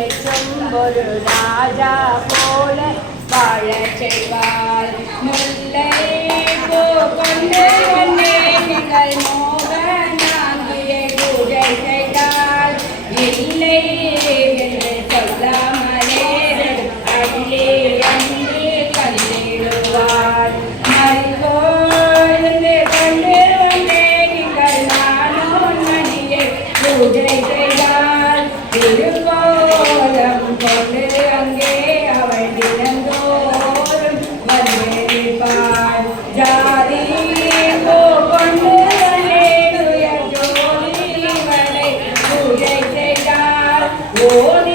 வெற்றும் ஒரு ராஜா போல வாழ செய்வார் முல்லை பூ கொண்டு கொண்டே நீங்கள் மோக நாங்கிய பூஜை செய்தால் இல்லை என்று சொல்லாமலே அள்ளே அன்று செய்தால்